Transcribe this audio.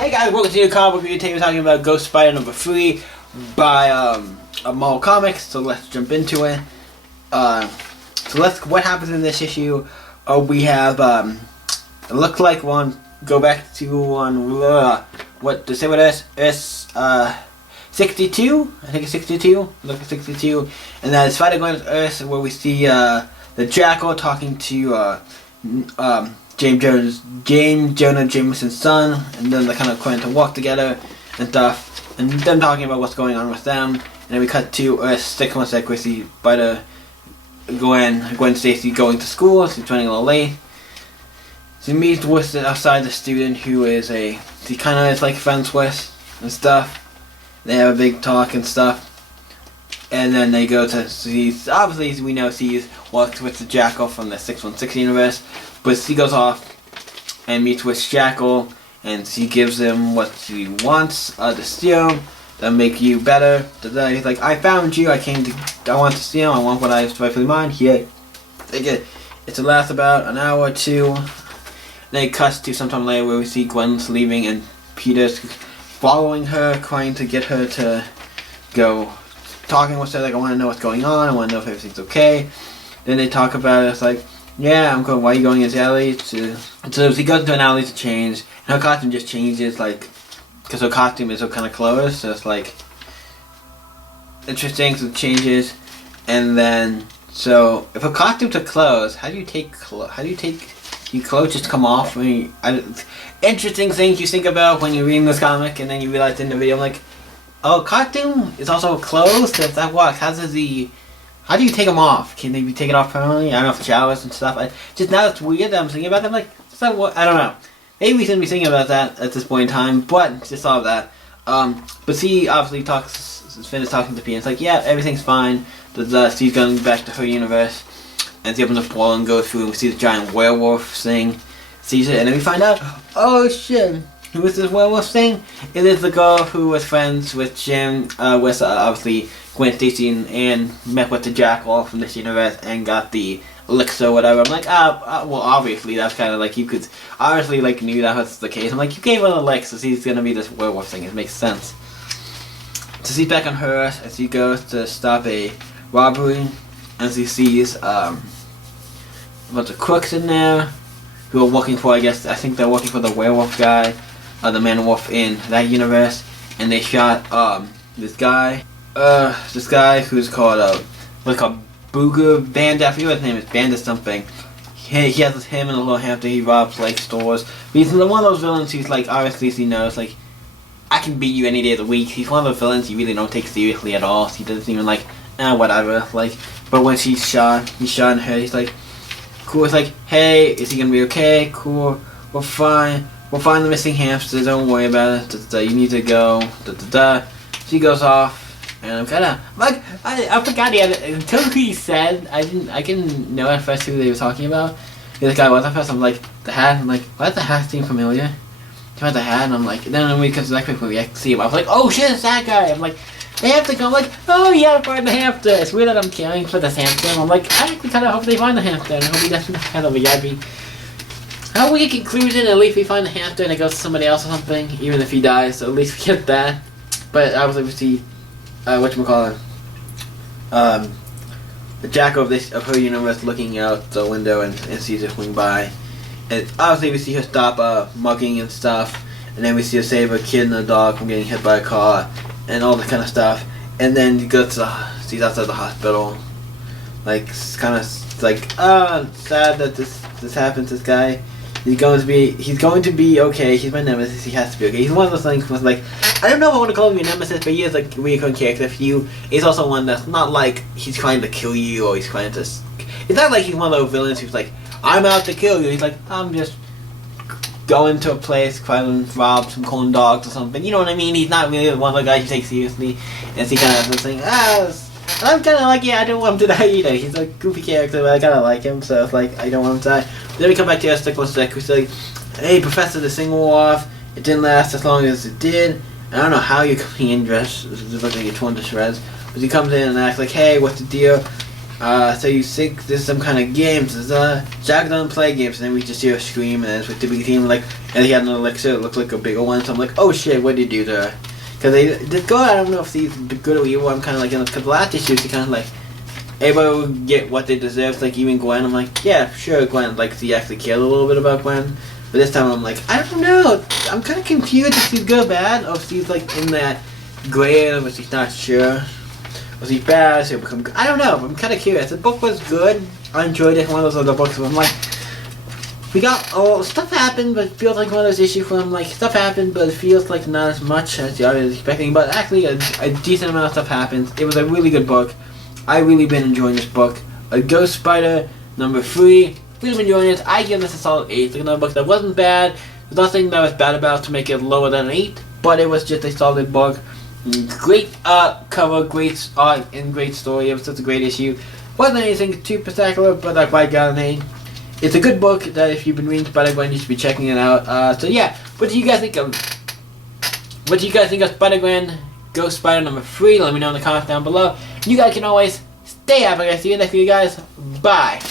Hey guys, welcome to the comic book review. Today we're talking about Ghost Spider number 3 by Marvel Comics. So let's jump into it. What happens in this issue? We have it looks like go back to what to say what it is? 62. I think it's 62. Look at 62, and then Spider-Gwen's Earth, where we see the Jackal talking to James Jonah Jameson's son, and then they're kind of going to walk together and stuff, and them talking about what's going on with them. And then we cut to 6 months later, we see Gwen Stacy going to school. She's running a little late. She meets with outside the student who she kind of is like friends with and stuff. They have a big talk and stuff, and then they go to see. Obviously, we know she walks with the Jackal from the 616 universe. But she goes off and meets with Jackal, and she gives him what she wants to steal, to make you better. He's like, I found you, I want to steal, I want what I have rightfully mine. Here, take it. It's to last about an hour or two. Then it cuts to sometime later where we see Gwen's leaving and Peter's following her, trying to get her to go, talking with her, like, I want to know what's going on, I want to know if everything's okay. Then they talk about it, it's like, yeah, I'm going. Why are you going in this alley? So she goes into an alley to change, and her costume just changes, like, because her costume is so kind of clothes. So it's like interesting. So it changes, and then so if her costumes are clothes, how do you take your clothes just come off? Interesting things you think about when you're reading this comic, and then you realize in the video, I'm like, oh, costume is also clothes. So if that works, how do you take them off? Can they be taken off permanently? I don't know if showers and stuff. Just now it's weird that I'm thinking about them. Like, I don't know. Maybe we shouldn't be thinking about that at this point in time, but just all of that. But she obviously finished talking to Peter. It's like, yeah, everything's fine. She's going back to her universe, and she opens a portal and goes through, and we see the giant werewolf thing. Sees it, and then we find out, oh shit, who is this werewolf thing? It is the girl who was friends with Jim, with obviously Gwen Stacy and met with the Jackal from this universe and got the elixir or whatever. I'm like, well, obviously that's kind of like you could obviously like knew that was the case. I'm like, you gave her an elixir, so he's gonna be this werewolf thing. It makes sense. So she's back on her Earth as she goes to stop a robbery, and she sees a bunch of crooks in there who are working for, I think they're working for the werewolf guy, the man wolf in that universe, and they shot this guy who's called Booger Bandit. I forget what his name is. Bandit something. He has him and a little hamster. He robs like stores. But he's one of those villains who's like, obviously he knows, like, I can beat you any day of the week. He's one of those villains you really don't take seriously at all. He doesn't even like, whatever. Like, but when he's shot in her. He's like, cool. It's like, hey, is he gonna be okay? Cool. We're fine. We'll find the missing hamster. Don't worry about it. You need to go. She goes off. And I'm kind of like, I forgot until he said, I didn't know at first who they were talking about. The guy was at first. I'm like, the hat. I'm like, why does the hat seem familiar? He had the hat, and I'm like, then when we come to the next movie, I see him. I was like, oh shit, it's that guy. I'm like, the hamster. I'm like, oh yeah, find the hamster. It's weird that I'm caring for this hamster. And I'm like, I actually kind of hope they find the hamster. And I hope he doesn't kind of a yabby. How we get conclusion, at least we find the hamster and it goes to somebody else or something, even if he dies. So at least we get that. But obviously we see. The Jackal of her universe looking out the window and sees it swing by. And obviously we see her stop mugging and stuff, and then we see her save a kid and a dog from getting hit by a car and all that kind of stuff. And then he goes to she's outside the hospital, like kind of like sad that this happened to this guy. He's going to be okay. He's my nemesis. He has to be okay. He's one of those things with like, I don't know if I want to call him your nemesis, but he is like a recurring character. He's also one that's not like he's trying to kill you or he's trying to. It's not like he's one of those villains who's like, I'm out to kill you. He's like, I'm just going to a place, trying to rob some corn dogs or something. You know what I mean? He's not really one of the guys you take seriously. And so he kind of has this thing. I'm kind of like, yeah, I don't want him to die either. He's a goofy character, but I kind of like him, so it's like, I don't want him to die. Then we come back to our stick with Stick, who's like, hey, Professor, this thing wore off. It didn't last as long as it did. I don't know how you're coming in dressed. It looks like you're torn to shreds. But he comes in and acts like, hey, what's the deal? So you think there's some kind of games. There's Jack doesn't play games, and then we just hear a scream, and it's with the big team, like, and he had an elixir that looked like a bigger one, so I'm like, oh shit, what did you do there? Because they go, I don't know if he's good or evil, I'm kind of like, because the last issues, they kind of like, everybody will get what they deserve, like even Gwen, I'm like, yeah, sure, Gwen, like, he actually cared a little bit about Gwen, but this time I'm like, I don't know, I'm kind of confused if he's good or bad, or if he's like in that gray area, which he's not sure. Was he bad? So become good? I don't know. I'm kind of curious. The book was good. I enjoyed it. One of those other books where I'm like, we got stuff happened, but it feels like one of those issues where I'm like, stuff happened, but it feels like not as much as the audience was expecting. But actually, a decent amount of stuff happened. It was a really good book. I really been enjoying this book. A Ghost Spider #3. Really been enjoying it. I give this a solid 8. It's another book that wasn't bad. There's nothing that was bad about it to make it lower than an 8, but it was just a solid book. Great cover, great art, and great story. It was such a great issue. Wasn't anything too spectacular, but I quite got an 8. It's a good book that if you've been reading Spider-Gwen, you should be checking it out. So yeah, what do you guys think of? What do you guys think of Spider-Gwen Ghost Spider #3? Let me know in the comments down below. You guys can always stay happy. I see you next week, guys. Bye.